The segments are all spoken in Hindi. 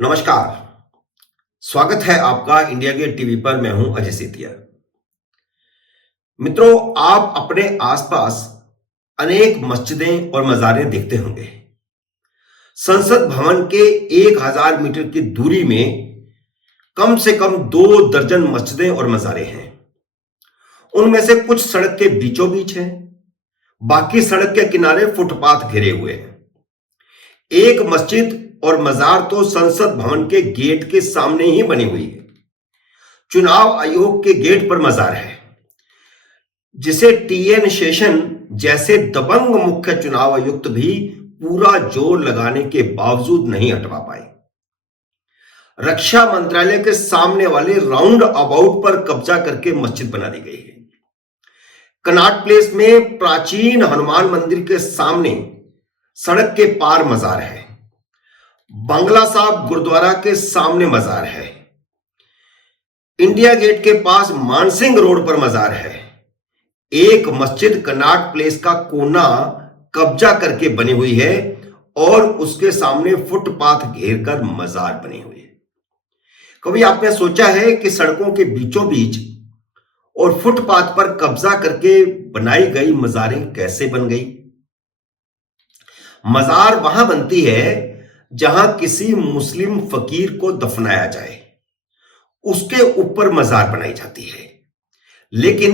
नमस्कार। स्वागत है आपका इंडिया गेट टीवी पर। मैं हूं अजय सेतिया। मित्रों, आप अपने आसपास अनेक मस्जिदें और मज़ारें देखते होंगे। संसद भवन के 1000 मीटर की दूरी में कम से कम 2 दर्जन मस्जिदें और मज़ारें हैं। उनमें से कुछ सड़क के बीचों बीच हैं, बाकी सड़क के किनारे फुटपाथ घिरे हुए हैं। एक मस्जिद और मजार तो संसद भवन के गेट के सामने ही बनी हुई है। चुनाव आयोग के गेट पर मजार है, जिसे टीएन शेषन जैसे दबंग मुख्य चुनाव आयुक्त भी पूरा जोर लगाने के बावजूद नहीं हटवा पाए। रक्षा मंत्रालय के सामने वाले राउंड अबाउट पर कब्जा करके मस्जिद बना दी गई है। कनॉट प्लेस में प्राचीन हनुमान मंदिर के सामने सड़क के पार मजार है। बंगला साहब गुरुद्वारा के सामने मजार है। इंडिया गेट के पास मानसिंह रोड पर मजार है। एक मस्जिद कनॉट प्लेस का कोना कब्जा करके बनी हुई है और उसके सामने फुटपाथ घेरकर मजार बनी हुई है। कभी आपने सोचा है कि सड़कों के बीचों बीच और फुटपाथ पर कब्जा करके बनाई गई मजारें कैसे बन गई? मजार वहां बनती है जहां किसी मुस्लिम फकीर को दफनाया जाए, उसके ऊपर मजार बनाई जाती है। लेकिन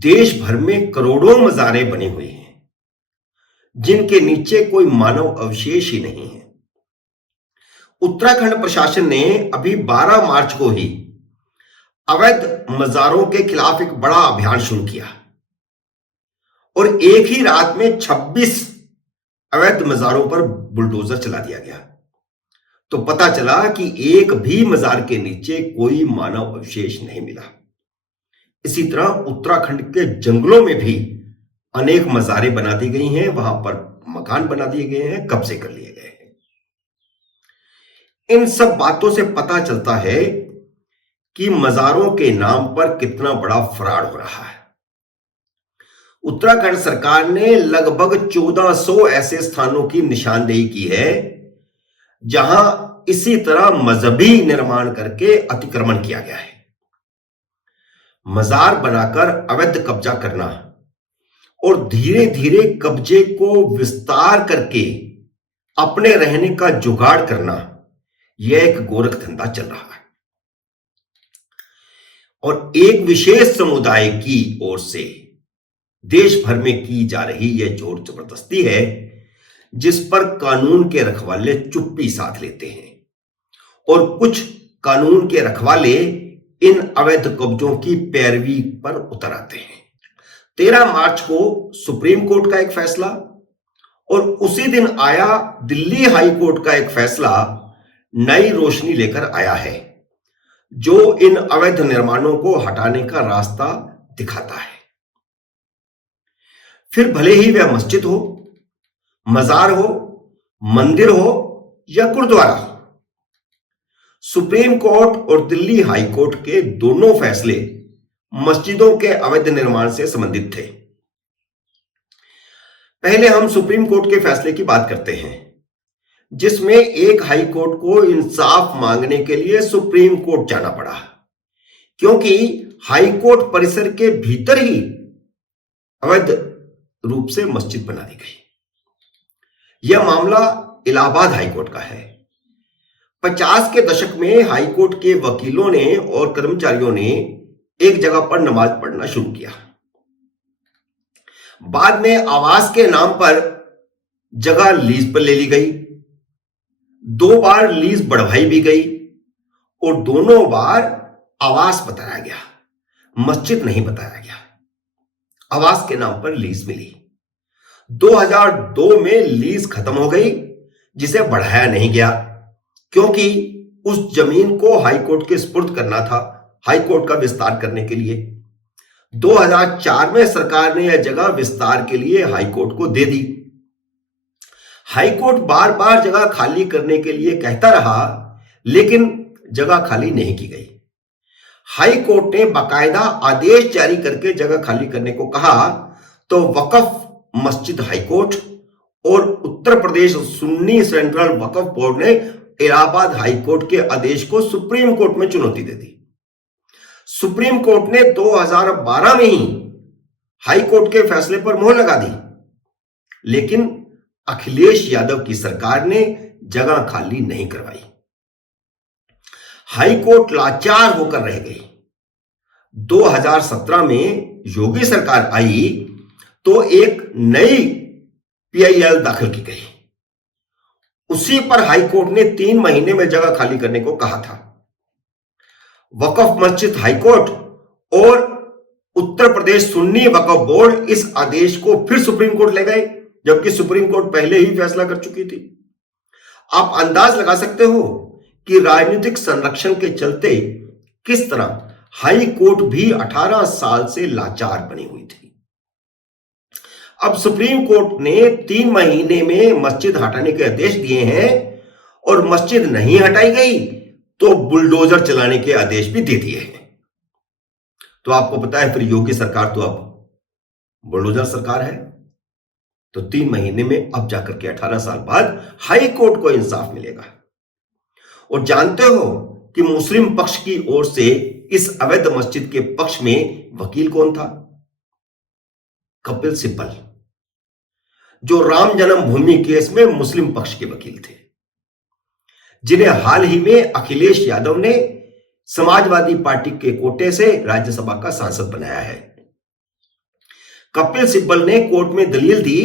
देश भर में करोड़ों मजारें बनी हुई हैं जिनके नीचे कोई मानव अवशेष ही नहीं है। उत्तराखंड प्रशासन ने अभी 12 मार्च को ही अवैध मजारों के खिलाफ एक बड़ा अभियान शुरू किया और एक ही रात में 26 अवैध मजारों पर बुलडोजर चला दिया गया। तो पता चला कि एक भी मजार के नीचे कोई मानव अवशेष नहीं मिला। इसी तरह उत्तराखंड के जंगलों में भी अनेक मजारें बना दी गई हैं, वहां पर मकान बना दिए गए हैं, कब्जे कर लिए गए हैं। इन सब बातों से पता चलता है कि मजारों के नाम पर कितना बड़ा फ्रॉड हो रहा है। उत्तराखंड सरकार ने लगभग 1400 ऐसे स्थानों की निशानदेही की है जहां इसी तरह मजहबी निर्माण करके अतिक्रमण किया गया है। मजार बनाकर अवैध कब्जा करना और धीरे धीरे कब्जे को विस्तार करके अपने रहने का जुगाड़ करना, यह एक गोरख धंधा चल रहा है। और एक विशेष समुदाय की ओर से देश भर में की जा रही यह जोर जबरदस्ती है, जिस पर कानून के रखवाले चुप्पी साध लेते हैं और कुछ कानून के रखवाले इन अवैध कब्जों की पैरवी पर उतर आते हैं। 13 मार्च को सुप्रीम कोर्ट का एक फैसला और उसी दिन आया दिल्ली हाई कोर्ट का एक फैसला नई रोशनी लेकर आया है, जो इन अवैध निर्माणों को हटाने का रास्ता दिखाता है। फिर भले ही वह मस्जिद हो, मजार हो, मंदिर हो या गुरुद्वारा हो, सुप्रीम कोर्ट और दिल्ली हाई कोर्ट के दोनों फैसले मस्जिदों के अवैध निर्माण से संबंधित थे। पहले हम सुप्रीम कोर्ट के फैसले की बात करते हैं, जिसमें एक हाई कोर्ट को इंसाफ मांगने के लिए सुप्रीम कोर्ट जाना पड़ा, क्योंकि हाई कोर्ट परिसर के भीतर ही अवैध रूप से मस्जिद बना दी गई। यह मामला इलाहाबाद हाईकोर्ट का है। 50 के दशक में हाईकोर्ट के वकीलों ने और कर्मचारियों ने एक जगह पर नमाज पढ़ना शुरू किया। बाद में आवास के नाम पर जगह लीज पर ले ली गई। 2 बार लीज बढ़वाई भी गई और दोनों बार आवास बताया गया, मस्जिद नहीं बताया गया। आवास के नाम पर लीज मिली। 2002 में लीज खत्म हो गई, जिसे बढ़ाया नहीं गया, क्योंकि उस जमीन को हाईकोर्ट के सुपुर्द करना था, हाईकोर्ट का विस्तार करने के लिए। 2004 में सरकार ने यह जगह विस्तार के लिए हाईकोर्ट को दे दी। हाईकोर्ट बार बार जगह खाली करने के लिए कहता रहा, लेकिन जगह खाली नहीं की गई। हाई कोर्ट ने बाकायदा आदेश जारी करके जगह खाली करने को कहा, तो वक्फ मस्जिद हाई कोर्ट और उत्तर प्रदेश सुन्नी सेंट्रल वक्फ बोर्ड ने इलाहाबाद हाई कोर्ट के आदेश को सुप्रीम कोर्ट में चुनौती दे दी। सुप्रीम कोर्ट ने 2012 में ही हाई कोर्ट के फैसले पर मोहर लगा दी, लेकिन अखिलेश यादव की सरकार ने जगह खाली नहीं करवाई। हाई कोर्ट लाचार होकर रह गई। 2017 में योगी सरकार आई तो एक नई पीआईएल दाखिल की गई। उसी पर हाई कोर्ट ने 3 महीने में जगह खाली करने को कहा था। वक्फ मस्जिद हाई कोर्ट और उत्तर प्रदेश सुन्नी वक्फ बोर्ड इस आदेश को फिर सुप्रीम कोर्ट ले गए, जबकि सुप्रीम कोर्ट पहले ही फैसला कर चुकी थी। आप अंदाज लगा सकते हो कि राजनीतिक संरक्षण के चलते किस तरह हाई कोर्ट भी 18 साल से लाचार बनी हुई थी। अब सुप्रीम कोर्ट ने 3 महीने में मस्जिद हटाने के आदेश दिए हैं और मस्जिद नहीं हटाई गई तो बुलडोजर चलाने के आदेश भी दे दिए हैं। तो आपको पता है फिर योगी सरकार तो अब बुलडोजर सरकार है। तो 3 महीने में अब जाकर के 18 साल बाद हाई कोर्ट को इंसाफ मिलेगा। और जानते हो कि मुस्लिम पक्ष की ओर से इस अवैध मस्जिद के पक्ष में वकील कौन था? कपिल सिब्बल, जो राम जन्मभूमि केस में मुस्लिम पक्ष के वकील थे, जिन्हें हाल ही में अखिलेश यादव ने समाजवादी पार्टी के कोटे से राज्यसभा का सांसद बनाया है। कपिल सिब्बल ने कोर्ट में दलील दी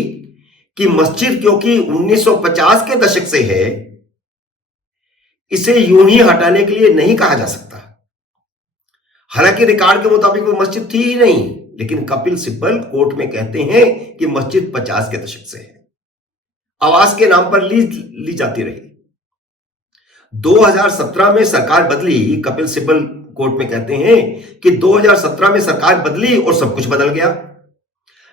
कि मस्जिद क्योंकि 1950 के दशक से है, इसे यूं ही हटाने के लिए नहीं कहा जा सकता। हालांकि रिकॉर्ड के मुताबिक वो मस्जिद थी ही नहीं, लेकिन कपिल सिब्बल कोर्ट में कहते हैं कि मस्जिद 50 के दशक से है, आवास के नाम पर ली जाती रही। 2017 में सरकार बदली। कपिल सिब्बल कोर्ट में कहते हैं कि 2017 में सरकार बदली और सब कुछ बदल गया।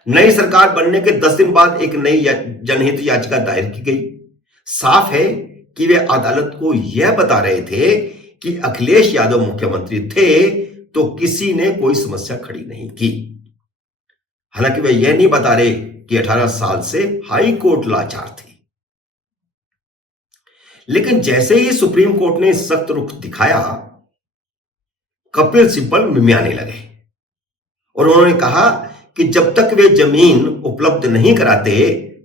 नई सरकार बनने के 10 दिन बाद एक नई जनहित याचिका दायर की गई। साफ है कि वे अदालत को यह बता रहे थे कि अखिलेश यादव मुख्यमंत्री थे तो किसी ने कोई समस्या खड़ी नहीं की। हालांकि वे यह नहीं बता रहे कि 18 साल से हाई कोर्ट लाचार थी। लेकिन जैसे ही सुप्रीम कोर्ट ने सख्त रुख दिखाया, कपिल सिब्बल मिमियाने लगे और उन्होंने कहा कि जब तक वे जमीन उपलब्ध नहीं कराते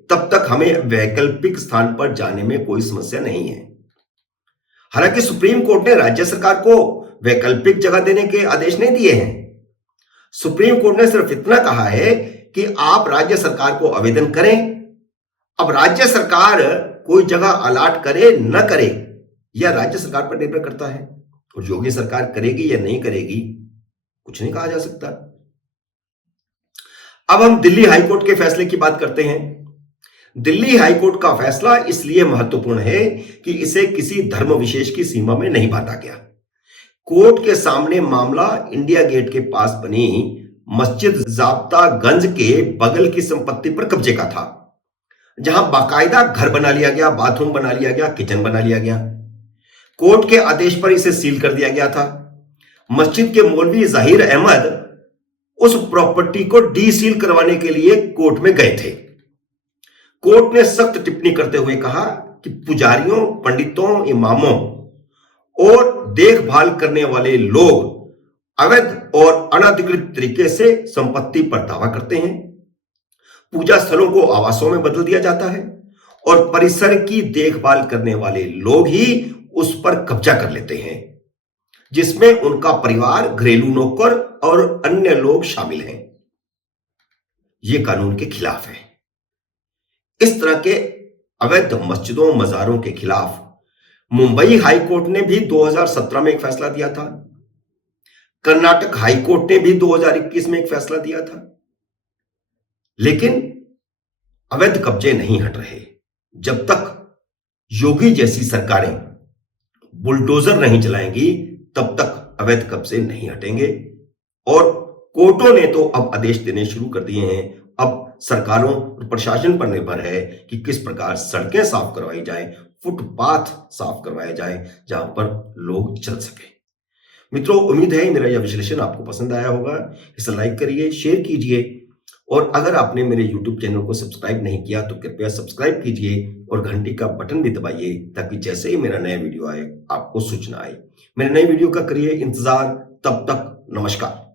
तब तक हमें वैकल्पिक स्थान पर जाने में कोई समस्या नहीं है। हालांकि सुप्रीम कोर्ट ने राज्य सरकार को वैकल्पिक जगह देने के आदेश नहीं दिए हैं। सुप्रीम कोर्ट ने सिर्फ इतना कहा है कि आप राज्य सरकार को आवेदन करें। अब राज्य सरकार कोई जगह अलाट करे न करे यह राज्य सरकार पर निर्भर करता है, और योगी सरकार करेगी या नहीं करेगी कुछ नहीं कहा जा सकता। अब हम दिल्ली हाईकोर्ट के फैसले की बात करते हैं। दिल्ली हाईकोर्ट का फैसला इसलिए महत्वपूर्ण है कि इसे किसी धर्म विशेष की सीमा में नहीं बांटा गया। कोर्ट के सामने मामला इंडिया गेट के पास बनी मस्जिद जाब्तागंज के बगल की संपत्ति पर कब्जे का था, जहां बाकायदा घर बना लिया गया, बाथरूम बना लिया गया, किचन बना लिया गया। कोर्ट के आदेश पर इसे सील कर दिया गया था। मस्जिद के मौलवी जाहिर अहमद उस प्रॉपर्टी को डी सील करवाने के लिए कोर्ट में गए थे। कोर्ट ने सख्त टिप्पणी करते हुए कहा कि पुजारियों, पंडितों, इमामों और देखभाल करने वाले लोग अवैध और अनधिकृत तरीके से संपत्ति पर दावा करते हैं। पूजा स्थलों को आवासों में बदल दिया जाता है और परिसर की देखभाल करने वाले लोग ही उस पर कब्जा कर लेते हैं, जिसमें उनका परिवार, घरेलू नौकर और अन्य लोग शामिल हैं। यह कानून के खिलाफ है। इस तरह के अवैध मस्जिदों, मजारों के खिलाफ मुंबई हाई कोर्ट ने भी 2017 में एक फैसला दिया था। कर्नाटक हाई कोर्ट ने भी 2021 में एक फैसला दिया था। लेकिन अवैध कब्जे नहीं हट रहे। जब तक योगी जैसी सरकारें बुलडोजर नहीं चलाएंगी तब तक अवैध कब्जे नहीं हटेंगे। और कोर्टों ने तो अब आदेश देने शुरू कर दिए हैं। अब सरकारों और प्रशासन पर निर्भर है कि किस प्रकार सड़कें साफ करवाई जाए, फुटपाथ साफ करवाए जाए, जहां पर लोग चल सके। मित्रों, उम्मीद है मेरा यह विश्लेषण आपको पसंद आया होगा। इसे लाइक करिए, शेयर कीजिए और अगर आपने मेरे YouTube चैनल को सब्सक्राइब नहीं किया तो कृपया सब्सक्राइब कीजिए और घंटी का बटन भी दबाइए ताकि जैसे ही मेरा नया वीडियो आए आपको सूचना आए। मेरे नए वीडियो का करिए इंतजार। तब तक नमस्कार।